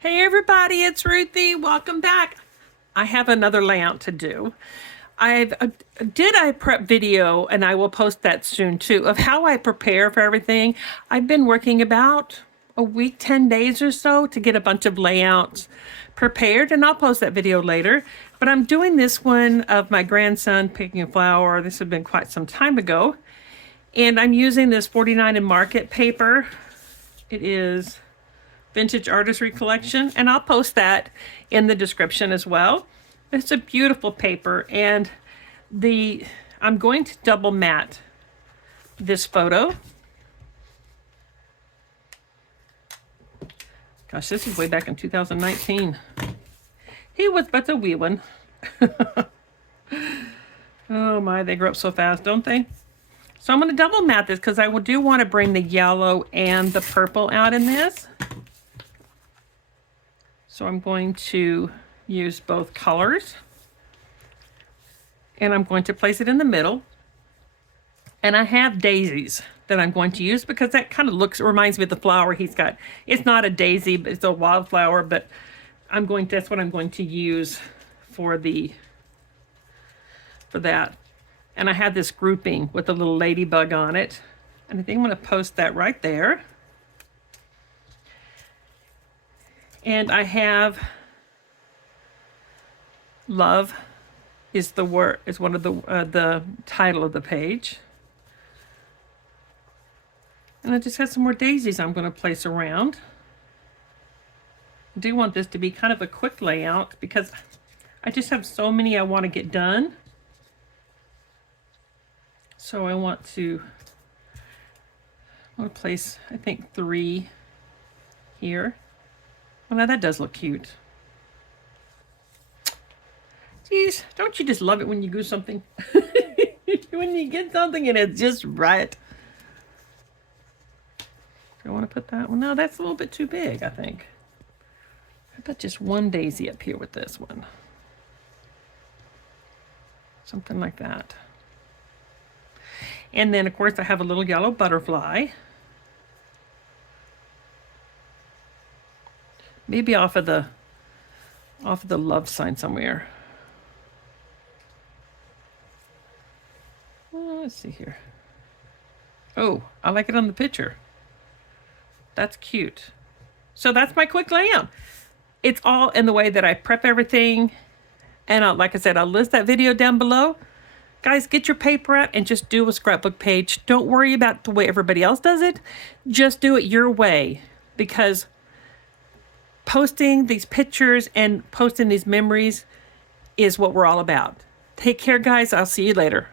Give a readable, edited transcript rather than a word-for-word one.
Hey everybody, it's Ruthie. Welcome back. I have another layout to do. I've did a prep video, and I will post that soon too, of how I prepare for everything. I've been working about a week, 10 days or so to get a bunch of layouts prepared, and I'll post that video later. But I'm doing this one of my grandson picking a flower. This had been quite some time ago. And I'm using this 49 and Market paper. It is Vintage Artistry collection, and I'll post that in the description as well. It's a beautiful paper, and I'm going to double matte this photo. Gosh, this is way back in 2019. He was but a wee one. Oh my, they grow up so fast, don't they? So I'm going to double matte this because I do want to bring the yellow and the purple out in this. So I'm going to use both colors, and I'm going to place it in the middle. And I have daisies that I'm going to use because that kind of reminds me of the flower he's got. It's not a daisy, but it's a wildflower, but that's what I'm going to use for that. And I have this grouping with a little ladybug on it. And I think I'm going to post that right there. And I have love is one of the title of the page. And I just have some more daisies I'm going to place around. I do want this to be kind of a quick layout because I just have so many I want to get done. So I want to place, I think, 3 here. Well, now that does look cute. Geez, don't you just love it when you do something? When you get something and it's just right. Do I want to put that one? No, that's a little bit too big, I think. How about just one daisy up here with this one? Something like that. And then, of course, I have a little yellow butterfly. Maybe off of the love sign somewhere. Well, let's see here. Oh, I like it on the picture. That's cute. So that's my quick layout. It's all in the way that I prep everything. And like I said, I'll list that video down below. Guys, get your paper out and just do a scrapbook page. Don't worry about the way everybody else does it. Just do it your way, because posting these pictures and posting these memories is what we're all about. Take care, guys. I'll see you later.